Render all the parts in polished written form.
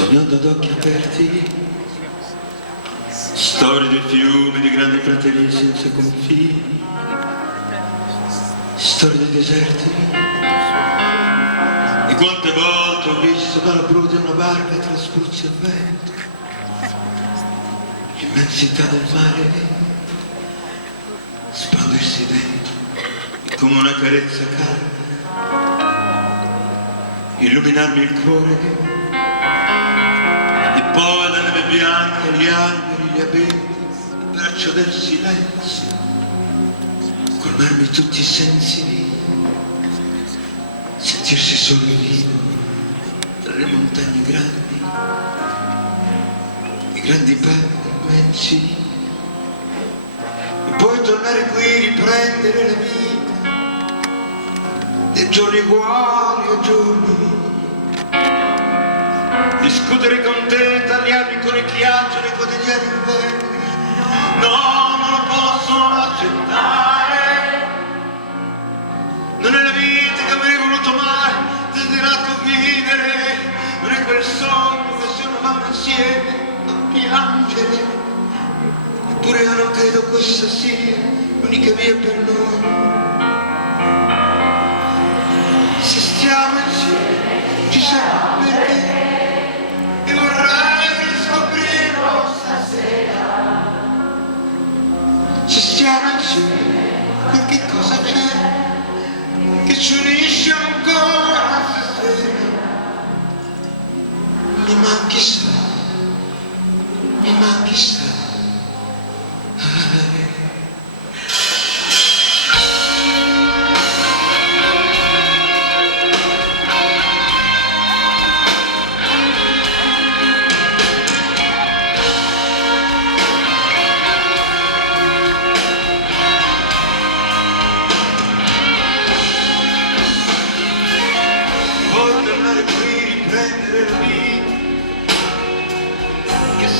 sognando ad occhi aperti, storie di fiumi, di grandi praterie senza confini, storie di deserti. E quante volte ho visto dalla brude una barca tra spruzzi e vento, l'immensità del mare spandersi dentro come una carezza calda, illuminarmi il cuore. E poi la neve bianca, gli alberi, gli abeti, il braccio del silenzio, colmarmi tutti i sensi, sentirsi solo vivo tra le montagne grandi, i grandi parchi immensi, e poi tornare qui, riprendere la vita, dei giorni uguali a giorni, discutere con te, tagliarmi con il ghiaccio nei quotidiani inverni. No, non lo posso accettare. Non è la vita che avrei voluto mai desiderato vivere. Non è quel sogno che sognavamo insieme a piangere. Eppure io non credo questa sia l'unica via per noi. Se stiamo insieme ci sarà perché. E vorrei scoprirlo stasera. Se stiamo insieme, qualche cosa c'è che ci unisce ancora stasera. Mi manchi sai, mi manchi sai.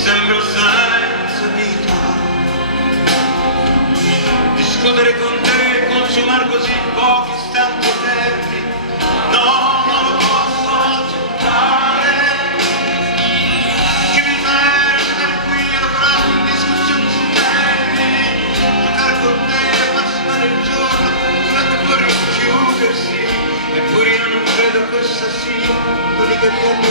Sembra senza vita, discutere con te, consumare così pochi istanti eterni. No, non lo posso accettare. Che mi fermi stare qui a lavorare in discussioni sterili, giocare con te, farsi male il giorno, durante poi rinchiudersi. Eppure io non credo questa sia l'unica via.